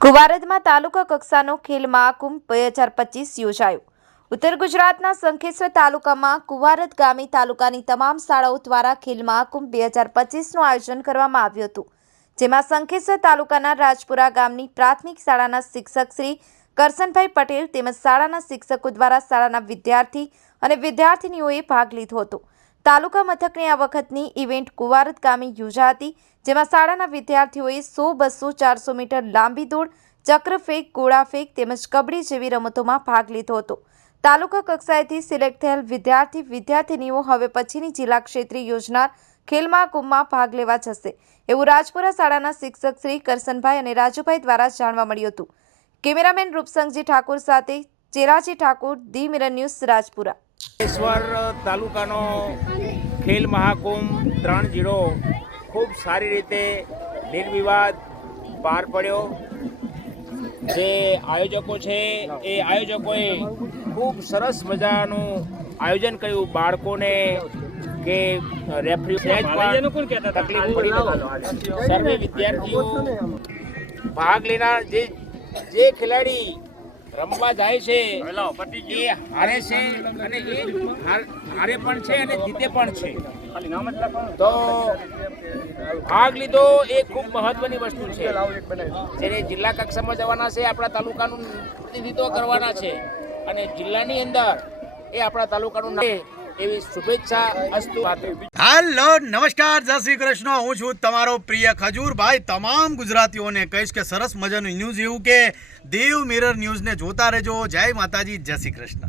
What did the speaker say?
કુવારદમાં તાલુકા કક્ષાનો ખેલ મહાકુંભ બે હજાર પચીસ યોજાયો. ઉત્તર ગુજરાતના સંખેશ્વર તાલુકામાં કુવારદ ગામી તાલુકાની તમામ શાળાઓ દ્વારા ખેલ મહાકુંભ બે હજાર પચીસનું આયોજન કરવામાં આવ્યું હતું. જેમાં સંખેશ્વર તાલુકાના રાજપુરા ગામની પ્રાથમિક શાળાના શિક્ષક શ્રી કરશનભાઈ પટેલ તેમજ શાળાના શિક્ષકો દ્વારા શાળાના વિદ્યાર્થી અને વિદ્યાર્થિનીઓએ ભાગ લીધો હતો. તાલુકા મથકની આ વખતની ઇવેન્ટ કુવારત ગામે યોજા હતી જેમાં શાળાના વિદ્યાર્થીઓએ સો, બસો, ચારસો મીટર લાંબી દોડ, ચક્ર ફેંક, ગોળા ફેંક તેમજ કબડ્ડી જેવી રમતોમાં ભાગ લીધો હતો. તાલુકા કક્ષાએથી સિલેક્ટ થયેલ વિદ્યાર્થી વિદ્યાર્થિનીઓ હવે પછીની જિલ્લા ક્ષેત્રીય યોજનાર ખેલ મહાકુંભમાં ભાગ લેવા જશે. એવું રાજપુરા શાળાના શિક્ષક શ્રી કરશનભાઈ અને રાજુભાઈ દ્વારા જાણવા મળ્યું હતું. કેમેરામેન રૂપસંગજી ઠાકોર સાથે Cheraji Thakor the Mirror News Rajpura. ઈશ્વર તાલુકાનો ખેલ મહાકુંભ ત્રણ જીરો ખૂબ સારી રીતે નિર્વિવાદ પાર પડ્યો. જે આયોજકો છે એ આયોજકોએ ખૂબ સરસ મજાનું આયોજન કર્યું. બાળકોને કે રેફરી તકલીફ પડી સર્વે વિદ્યાર્થીઓ ભાગ લેનાર જે જે ખેલાડી રમવા જાય છે. એ હારે છે અને એ હારે પણ છે અને જીતે પણ છે. તો ભાગ લીધો એ ખૂબ મહત્વની વસ્તુ છે. જ્યારે જિલ્લા કક્ષામાં જવાના છે આપણા તાલુકાનું પ્રતિનિધિત્વ કરવાના છે. અને જિલ્લાની અંદર એ આપણા તાલુકાનું નામ એવી શુભેચ્છા અસ્તુ હાલો, નમસ્કાર, જય શ્રી કૃષ્ણ. હું છું તમારો પ્રિય ખજૂરભાઈ તમામ ગુજરાતીઓને કહીશ કે સરસ મજાનું ન્યૂઝ એવું કે દેવ મિરર ન્યૂઝને જોતા રહેજો. જય માતાજી, જય શ્રી કૃષ્ણ.